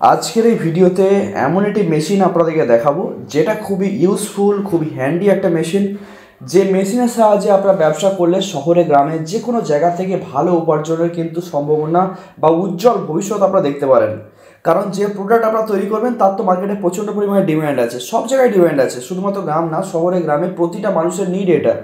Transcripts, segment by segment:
আজকের এই ভিডিওতে এমন একটি মেশিন আপনাদেরকে দেখাবো যেটা খুবই ইউজফুল, খুবই হ্যান্ডি একটা মেশিন। যে মেশিনের সাহায্যে আপনারা ব্যবসা করলে শহরে গ্রামে যে কোনো জায়গা থেকে ভালো উপার্জনের কিন্তু সম্ভাবনা বা উজ্জ্বল ভবিষ্যৎ আপনারা দেখতে পারেন। কারণ যে প্রোডাক্ট আপনারা তৈরি করবেন তার তো মার্কেটে প্রচণ্ড পরিমাণে ডিম্যান্ড আছে, সব জায়গায় ডিম্যান্ড আছে, শুধুমাত্র গ্রাম না, শহরে গ্রামে প্রতিটা মানুষের নিড এটা।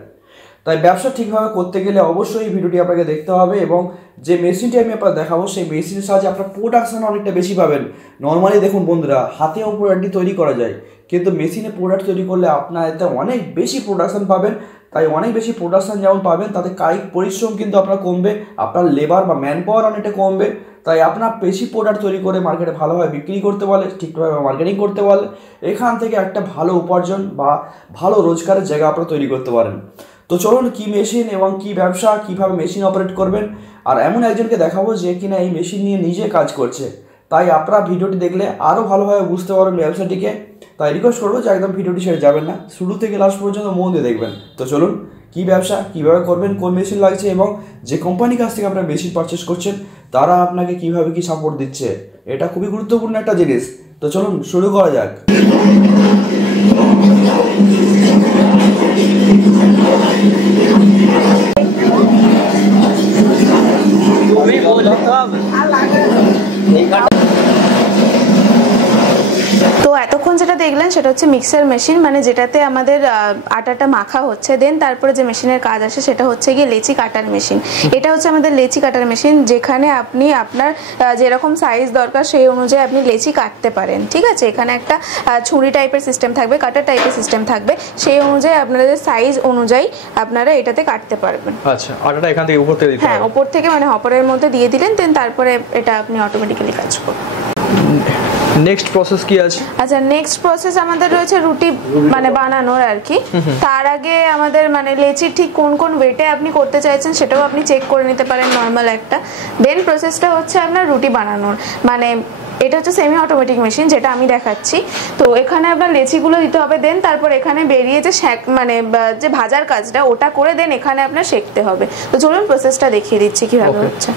তাই ব্যবসা ঠিকভাবে করতে গেলে অবশ্যই এই ভিডিওটি আপনাকে দেখতে হবে। এবং যে মেশিনটি আমি আপনার দেখাবো সেই মেশিনের সাহায্যে আপনার প্রোডাকশন অনেকটা বেশি পাবেন। নর্মালি দেখুন বন্ধুরা, হাতেও প্রোডাক্টটি তৈরি করা যায়, কিন্তু মেশিনে প্রোডাক্ট তৈরি করলে আপনার এতে অনেক বেশি প্রোডাকশন পাবেন। তাই অনেক বেশি প্রোডাকশন যেমন পাবেন, তাতে কায়িক পরিশ্রম কিন্তু আপনার কমবে, আপনার লেবার বা ম্যান পাওয়ার অনেকটা কমবে। তাই আপনার বেশি প্রোডাক্ট তৈরি করে মার্কেটে ভালোভাবে বিক্রি করতে পারলে, ঠিকভাবে মার্কেটিং করতে পারলে এখান থেকে একটা ভালো উপার্জন বা ভালো রোজগারের জায়গা আপনারা তৈরি করতে পারেন। তো চলুন কী মেশিন এবং কী ব্যবসা, কীভাবে মেশিন অপারেট করবেন, আর এমন একজনকে দেখাবো যে কিনা এই মেশিন নিয়ে নিজে কাজ করছে। তাই আপনারা ভিডিওটি দেখলে আরও ভালোভাবে বুঝতে পারবেন ব্যবসাটিকে। তাই রিকোয়েস্ট করবো যে একদম ভিডিওটি ছেড়ে যাবেন না, শুরু থেকে লাস্ট পর্যন্ত মন দিয়ে দেখবেন। তো চলুন, কী ব্যবসা, কীভাবে করবেন, কোন মেশিন লাগছে এবং যে কোম্পানির কাছ থেকে আপনারা মেশিন পারচেস করছেন তারা আপনাকে কীভাবে কী সাপোর্ট দিচ্ছে, এটা খুবই গুরুত্বপূর্ণ একটা জিনিস। তো চলুন শুরু করা যাক। তো এতক্ষণ যেটা দেখলেন সেটা হচ্ছে মিক্সার মেশিন, মানে যেটাতে আমাদের আটাটা মাখা হচ্ছে। দেন তারপরে যে মেশিনের কাজ আসে সেটা হচ্ছে গিয়ে লেচি কাটার মেশিন। এটা হচ্ছে আমাদের লেচি কাটার মেশিন, যেখানে আপনি আপনার যেরকম সাইজ দরকার সেই অনুযায়ী আপনি লেচি কাটতে পারেন। ঠিক আছে, এখানে একটা ছুরি টাইপের সিস্টেম থাকবে, কাটার টাইপের সিস্টেম থাকবে, সেই অনুযায়ী আপনাদের সাইজ অনুযায়ী আপনারা এটাতে কাটতে পারবেন। আচ্ছা, আটাটা এখান থেকে উপর থেকে দিতে হবে? হ্যাঁ, উপর থেকে মানে হপারের মধ্যে দিয়ে দিলেন, দেন তারপরে এটা আপনি অটোমেটিক্যালি কাজ করবেন। নেক্সট প্রসেস কি আছে? আচ্ছা, নেক্সট প্রসেস আমাদের রয়েছে রুটি মানে বানানোর আর কি। তার আগে আমাদের মানে লেচি ঠিক কোন কোন ওয়েটে আপনি করতে চাইছেন সেটাও আপনি চেক করে নিতে পারেন নর্মাল একটা। দেন প্রসেসটা হচ্ছে আপনার রুটি বানানোর, মানে এটা হচ্ছে সেমি অটোমেটিক মেশিন যেটা আমি দেখাচ্ছি। তো এখানে আপনার লেচিগুলো দিতে হবে, দেন তারপর এখানে বেরিয়ে যে মানে যে ভাজার কাজটা ওটা করে দেন এখানে আপনার সেঁকতে হবে। তো চলুন প্রসেসটা দেখিয়ে দিচ্ছি কিভাবে হচ্ছে।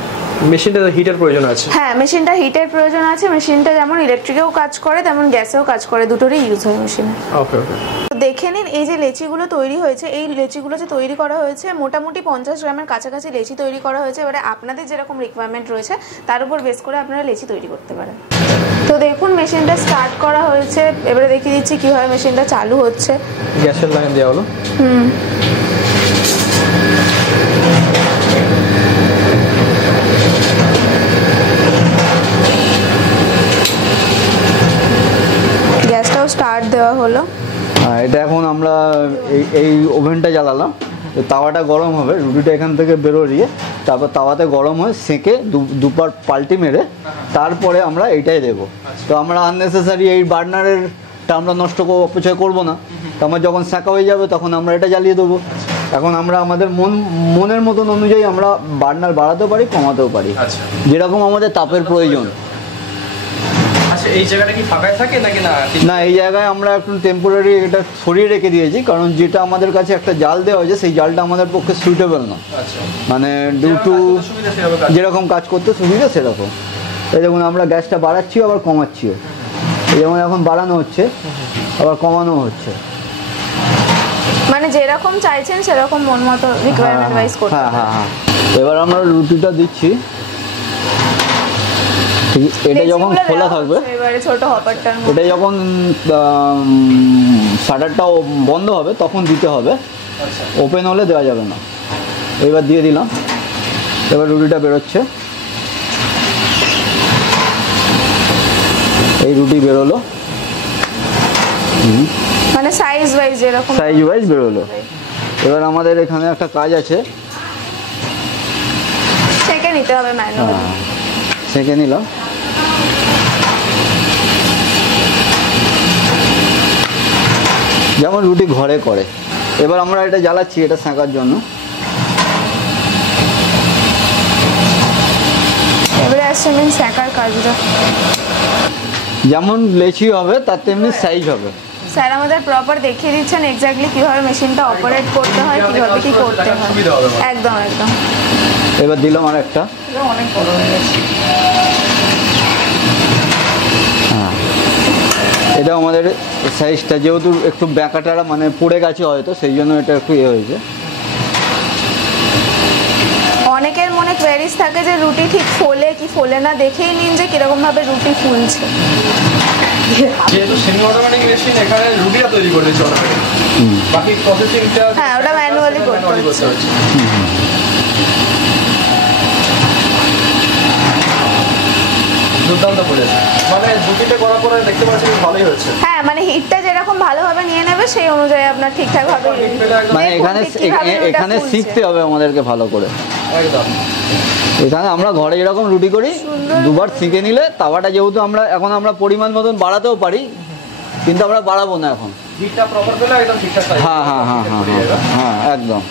মেশিনটা হিটের প্রয়োজন আছে? হ্যাঁ, মেশিনটা হিটের প্রয়োজন আছে। মেশিনটা যেমন ইলেকট্রিকেও কাজ করে তেমন গ্যাসেও কাজ করে, দুটোরই ইউজ হয় মেশিনে। ওকে ওকে। দেখে নিন, এই যে লেচিগুলো তৈরি হয়েছে, এই লেচিগুলো যে তৈরি করা হয়েছে মোটামুটি 50 গ্রামের কাছাকাছি লেচি তৈরি করা হয়েছে। এবারে আপনাদের যেরকম রিকোয়ারমেন্ট রয়েছে তার উপর বেস করে আপনারা লেচি তৈরি করতে পারেন। তো দেখুন মেশিনটা স্টার্ট করা হয়েছে, এবারে দেখিয়ে দিচ্ছি কীভাবে মেশিনটা চালু হচ্ছে। গ্যাসের লাইন দেওয়া হলো। গ্যাসটাও স্টার্ট দেওয়া হলো। এটা এখন আমরা এই ওভেনটা জ্বালালাম, তাওয়াটা গরম হবে, রুটিটা এখান থেকে বেরোরিয়ে তারপর তাওয়াতে গরম হয়ে সেঁকে দুবার পাল্টি মেরে তারপরে আমরা এইটাই দেবো। তো আমরা আননেসেসারি এই বার্নারেরটা আমরা নষ্ট অপচয় করবো না। তো আমার যখন সেঁকা হয়ে যাবে তখন আমরা এটা জ্বালিয়ে দেবো। এখন আমরা আমাদের মনের মতন অনুযায়ী আমরা বার্নার বাড়াতেও পারি, কমাতেও পারি, যেরকম আমাদের তাপের প্রয়োজন। এই জায়গাটা কি ফাঁকাই থাকে নাকি না? না, এই জায়গায় আমরা একটু টেম্পোরারি এটা সরিয়ে রেখে দিয়েছি, কারণ যেটা আমাদের কাছে একটা জাল দেওয়া হয়েছে সেই জালটা আমাদের পক্ষে সুইটেবল না। মানে ডিউটু যেরকম কাজ করতে সুবিধা সেরকম। এই দেখুন আমরা গ্যাসটা বাড়াচ্ছিও আবার কমাচ্ছিও, যেমন এখন বাড়ানো হচ্ছে আবার কমানো হচ্ছে, মানে যেরকম চাইছেন সেরকম মন মতো রিকোয়ারমেন্ট ওয়াইজ করতে। হ্যাঁ। এবার আমরা রুটিটা দিচ্ছি, এটা যখন খোলা থাকবে, এটা যখন শাটারটা বন্ধ হবে তখন দিতে হবে, ওপেন হলে দেওয়া যাবে না। এবার দিয়ে দিলাম, এবার রুটিটা বেরোচ্ছে, এই রুটি বেরোলো, মানে সাইজ ওয়াইজ বেরোলো। এবার আমাদের এখানে একটা কাজ আছে, সেঁকে নিতে হবে ম্যানুয়ালি। সেঁকে নিলাম, যেমন রুটি ঘরে করে। এবার আমরা এটা জ্বালাচ্ছি এটা সেঁকার জন্য। এবারে আসছে মেন সেঁকার কাজটা, যেমন লেচি হবে তার তেমনি সাইজ হবে। স্যার আমাদের প্রপার দেখিয়ে দিচ্ছেন এক্স্যাক্টলি কিভাবে মেশিনটা অপারেট করতে হয়, কিভাবে কি করতে হয়। একদম একদম। এবার দিলাম আর একটা, অনেক বড় হয়ে গেছে। এটা আমাদের সাইজটা যেহেতু একটু ব্যাকাটারা মানে পড়ে গেছে হয়তো, সেই জন্য এটা একটু হয়েছে। অনেকের মনে কোয়ারিজ থাকে যে রুটি ঠিক ফোলে কি ফোলে না, দেখেই নিন যে কিরকম ভাবে রুটি ফুলছে। যেহেতু সেমি অটোমেটিক মেশিন, এখানে রুটিটা তৈরি করে দিচ্ছে অটোমেটিক, বাকি প্রসেসিংটা হ্যাঁ ওটা ম্যানুয়ালি করতে হচ্ছে। দুর্দান্ত পড়েছে, মানে রুটিটা করার পরে দেখতে পাচ্ছি ভালোই হয়েছে। হ্যাঁ মানে হিটটা যেরকম ভালোভাবে নিয়ে নেবে সেই অনুযায়ী আপনার ঠিকঠাক ভাবে মানে এখানে শিখতে হবে আমাদেরকে ভালো করে। একদম এখানে আমরা ঘরে যেরকম রুটি করি দুবার শিখে নিলে, তাওয়াটা যেহেতু আমরা পরিমাণ মতন বাড়াতেও পারি, কিন্তু আমরা বাড়াবো না এখন। হিটটা প্রপার পেলে একদম ঠিকঠাক সাইজ। হ্যাঁ হ্যাঁ হ্যাঁ হ্যাঁ হ্যাঁ একদম।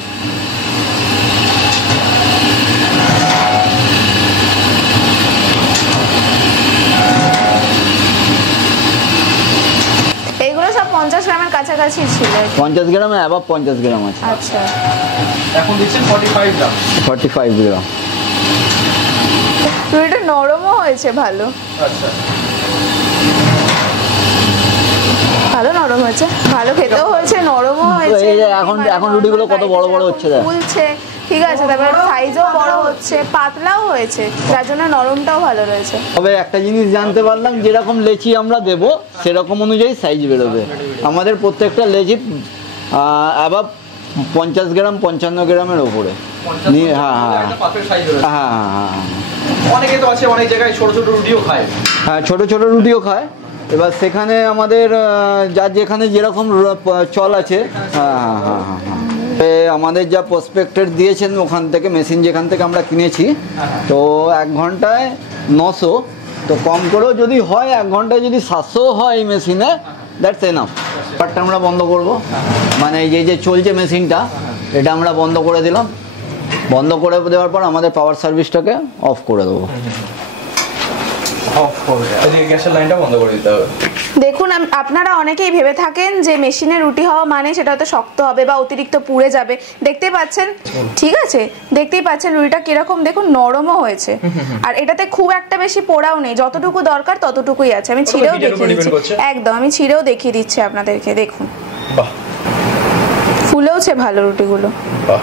এইগুলো সব 50 গ্রামের কাছাকাছি ছিল। 50 গ্রামে আবার 50 গ্রাম আছে। আচ্ছা এখন দিচ্ছেন 45 গ্রাম। 45 গ্রাম। রুটিটা নরমও হয়েছে ভালো। আচ্ছা ভালো নরম হয়েছে, ভালো খেতেও হয়েছে, নরমও হয়েছে। এই যে এখন রুটিগুলো কত বড় বড় হচ্ছে দেখ। ফুলছে ঠিক আছে, তারপর সাইজও বড় হচ্ছে, পাতলাও হয়েছে, যার জন্য নরমটাও ভালো রয়েছে। তবে একটা জিনিস জানতে পারলাম, যেরকম লেচি আমরা দেব সেরকম অনুযায়ী সাইজ বেরোবে। আমাদের প্রত্যেকটা লেচি আবার 50 গ্রাম 55 গ্রামের ওপরে নিয়ে। হ্যাঁ হ্যাঁ হ্যাঁ হ্যাঁ হ্যাঁ। অনেকে তো আছে অনেক জায়গায় ছোট ছোট রুটিও খায়। হ্যাঁ ছোট ছোট রুটিও খায়। এবার সেখানে আমাদের যার যেখানে যেরকম চল আছে। হ্যাঁ হ্যাঁ হ্যাঁ হ্যাঁ হ্যাঁ। আমাদের যা প্রসপেক্টেড দিয়েছেন ওখান থেকে, মেশিন যেখান থেকে আমরা কিনেছি, তো 1 ঘন্টায় 900, তো কম করেও যদি হয় 1 ঘন্টায় যদি 700 হয় এই মেশিনে, দ্যাটস এনাফ। পার্টটা আমরা বন্ধ করব, মানে এই যে চলছে মেশিনটা, এটা আমরা বন্ধ করে দিলাম। বন্ধ করে দেওয়ার পর আমাদের পাওয়ার সার্ভিসটাকে অফ করে দেবো। গ্যাসের লাইনটা বন্ধ করে দিতে হবে। দেখুন আপনারা অনেকেই ভেবে থাকেন যে মেশিনে রুটি হওয়া মানে সেটা হয়তো শক্ত হবে বা অতিরিক্ত পুড়ে যাবে। দেখতেই পাচ্ছেন, ঠিক আছে, দেখতেই পাচ্ছেন রুটিটা কিরকম, দেখুন নরমও হয়েছে। আর এটাতে খুব একটা বেশি পোড়াও নেই, যতটুকু দরকার ততটুকুই আছে। আমি ছিঁড়েও দেখিয়ে দিচ্ছি, একদম আমি ছিঁড়েও দেখিয়ে দিচ্ছি আপনাদেরকে। দেখুন বাহ, ফুলেওছে ভালো রুটিগুলো। বাহ,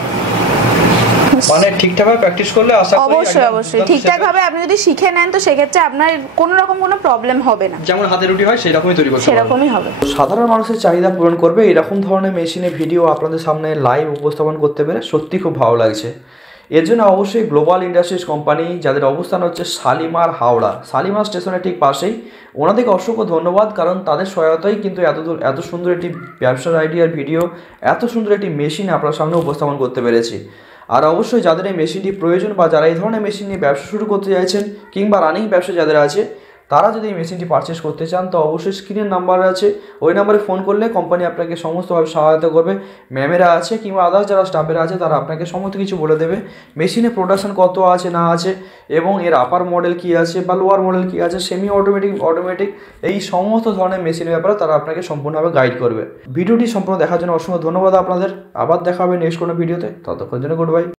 মানে ঠিকঠাকভাবে প্র্যাকটিস করলে আশা করি অবশ্যই ঠিকঠাকভাবে আপনি যদি শিখে নেন তো সেক্ষেত্রে আপনার কোনো রকম কোনো প্রবলেম হবে না। যেমন হাতে রুটি হয় সেই রকমই তৈরি করতে পারবেন, সেরকমই হবে। সাধারণ মানুষের চাহিদা পূরণ করবে এরকম ধরনের মেশিনে ভিডিও আপনাদের সামনে লাইভ উপস্থাপন করতে পেরে সত্যি খুব ভালো লাগছে। এর জন্য অবশ্যই গ্লোবাল ইন্ডাস্ট্রিজ কোম্পানি, যাদের অবস্থান হচ্ছে শালিমার হাওড়া, শালিমার স্টেশনের ঠিক পাশেই, ওনাদেরকে অসংখ্য ধন্যবাদ, কারণ তাদের সহায়তাই কিন্তু এত সুন্দর একটি ব্যবসার আইডিয়ার ভিডিও, এত সুন্দর একটি মেশিন আপনার সামনে উপস্থাপন করতে পেরেছি। আর অবশ্যই যাদের এই মেশিনটি প্রয়োজন বা যারা এই ধরনের মেশিন নিয়ে ব্যবসা শুরু করতে চাইছেন কিংবা রানিং ব্যবসা যাদের আছে, তারা যদি এই মেশিনটি পারচেস করতে চান তো অবশ্যই স্ক্রিনের নাম্বার আছে, ওই নাম্বারে ফোন করলে কোম্পানি আপনাকে সমস্তভাবে সহায়তা করবে। ম্যামেরা আছে কিংবা আদার্স যারা স্টাফেরা আছে তারা আপনাকে সমস্ত কিছু বলে দেবে, মেশিনে প্রোডাকশন কত আছে না আছে, এবং এর আপার মডেল কী আছে বা লোয়ার মডেল কী আছে, সেমি অটোমেটিক এই সমস্ত ধরনের মেশিনের ব্যাপারে তারা আপনাকে সম্পূর্ণভাবে গাইড করবে। ভিডিওটি সম্পূর্ণ দেখার জন্য অসংখ্য ধন্যবাদ আপনাদের। আবার দেখা হবে নেক্সট কোনো ভিডিওতে, ততক্ষণ জন্য গুড বাই।